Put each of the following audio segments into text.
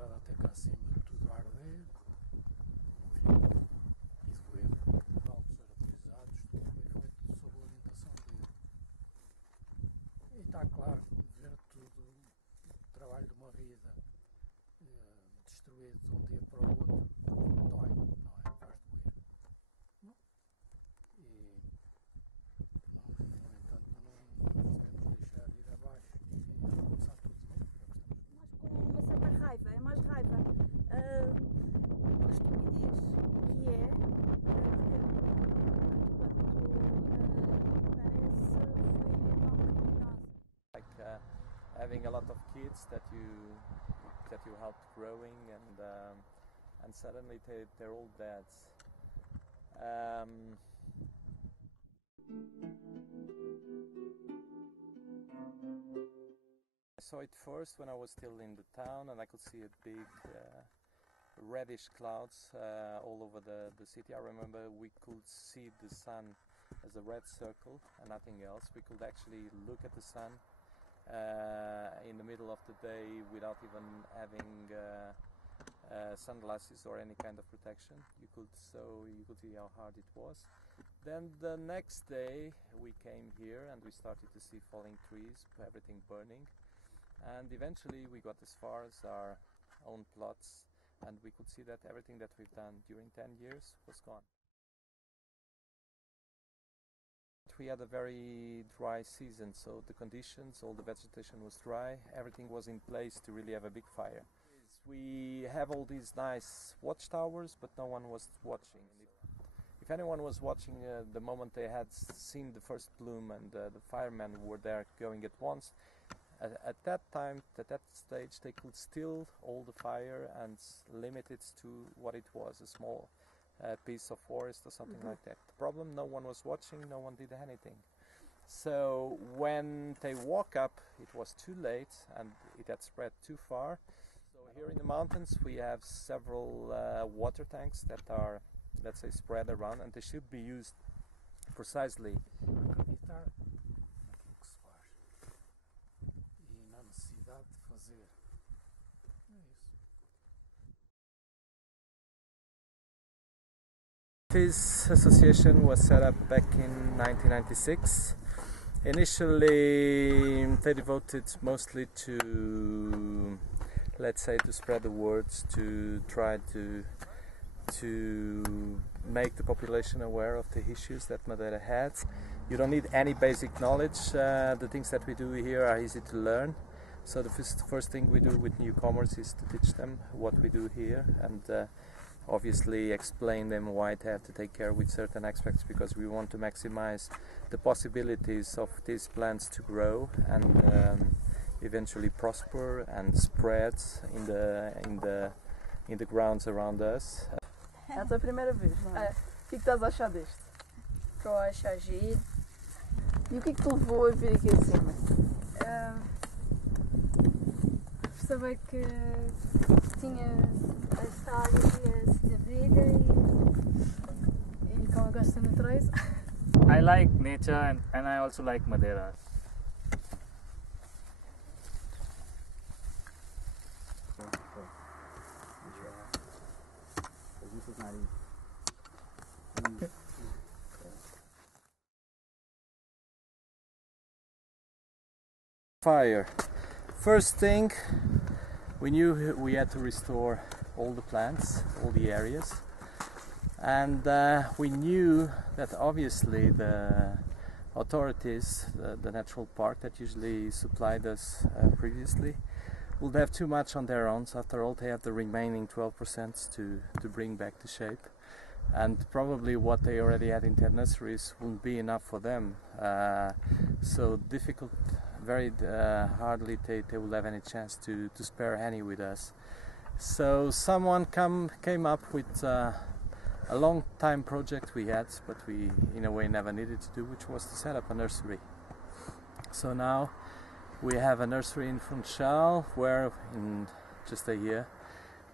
Até cá acima tudo a arder, enfim, e doeu. Valves arterizados, tudo foi feito sob a orientação dele. E está claro, ver tudo, o trabalho de uma vida destruído de um dia para o outro, dói, não é? Faz doer. Não? E, no entanto, não devemos deixar de ir abaixo e começar tudo de novo. Mas com uma certa raiva, é mais raiva a estupidez que é, parece foi mal criminosa. Like having a lot of kids that you helped growing and suddenly they're all dead. I saw it first when I was still in the town, and I could see a big reddish clouds all over the city. I remember we could see the sun as a red circle and nothing else. We could actually look at the sun in the middle of the day without even having sunglasses or any kind of protection. You could see how hard it was. Then the next day we came here and we started to see falling trees, everything burning. And eventually we got as far as our own plots, and we could see that everything that we've done during 10 years was gone. We had a very dry season, so the conditions, all the vegetation was dry, everything was in place to really have a big fire. We have all these nice watchtowers, but no one was watching. If anyone was watching the moment they had seen the first bloom and the firemen were there going at once, at that time, at that stage, they could still hold the fire and limit it to what it was, a small piece of forest or something like that. The problem, no one was watching, no one did anything. So when they woke up, it was too late and it had spread too far. So here in the mountains we have several water tanks that are, let's say, spread around, and they should be used precisely. This association was set up back in 1996. Initially they devoted mostly to, let's say, to spread the words, to try to make the population aware of the issues that Madeira had. You don't need any basic knowledge. The things that we do here are easy to learn. So the first thing we do with newcomers is to teach them what we do here, and obviously explain them why they have to take care with certain aspects, because we want to maximize the possibilities of these plants to grow and eventually prosper and spread in the grounds around us. É a tua primeira vez, não é? O que estás a achar deste? Estou a achar giro. E o que é que te levou a vir aqui acima? Saber que tinha a estrada e a sido vida e como eu gosto da natureza. I like nature and I also like Madeira. Fire. First thing, we knew we had to restore all the plants, all the areas, and we knew that obviously the authorities, the natural park that usually supplied us previously, would have too much on their own. So after all, they have the remaining 12% to bring back to shape. and probably what they already had in their nurseries wouldn't be enough for them. So difficult, very hardly they will have any chance to spare any with us. So someone came up with a long time project we had, but we in a way never needed to do, which was to set up a nursery. So now we have a nursery in Funchal where in just a year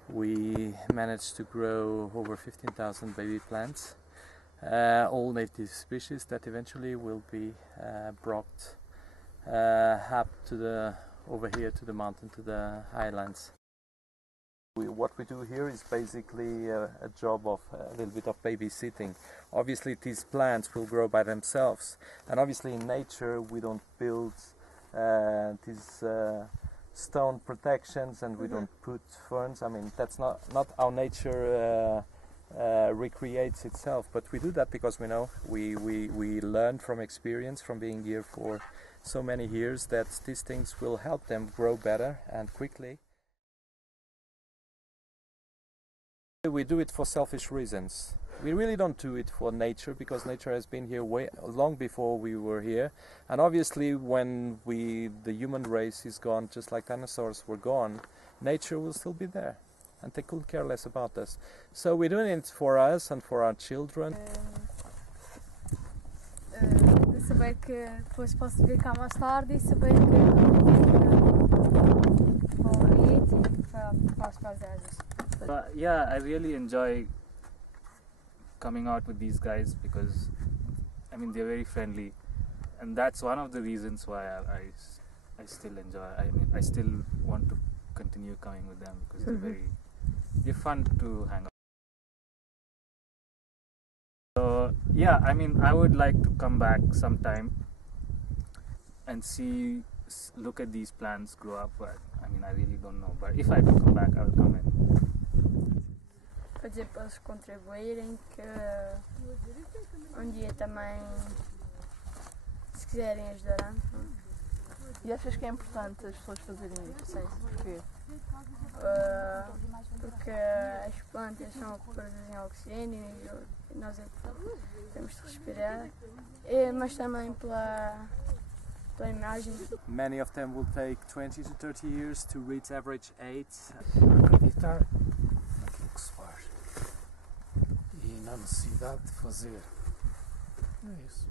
we managed to grow over 15,000 baby plants, all native species that eventually will be brought up to over here to the mountain, to the highlands. What we do here is basically a job of a little bit of babysitting. Obviously these plants will grow by themselves, and obviously in nature we don't build these stone protections, and we don't put ferns. I mean, that's not how nature recreates itself, but we do that because we know, we learn from experience, from being here for so many years, that these things will help them grow better and quickly. We do it for selfish reasons. We really don't do it for nature, because nature has been here long before we were here, and obviously when the human race is gone, just like dinosaurs were gone, nature will still be there, and they couldn't care less about us. So we're doing it for us and for our children. De saber que depois posso vir cá mais tarde e saber que vou ir para as paisagens. Yeah, I really enjoy coming out with these guys because, I mean, they're very friendly, and that's one of the reasons why I still enjoy. I mean, I still want to continue coming with them because they're fun to hang out. So yeah, I mean, I would like to come back sometime and look at these plants grow up, but I mean, I really don't know. But if I do come back, I will come in. Para dizer para eles contribuírem, que dia também, se quiserem, ajudarão. E achas que é importante as pessoas fazerem isso? Sim. Porquê? Porque as plantas são que produzem oxigênio e nós temos de respirar, mas também pela imagem. Many of them will take 20 to 30 years to reach average age. Acreditar naquilo que se faz e na necessidade de fazer. É isso.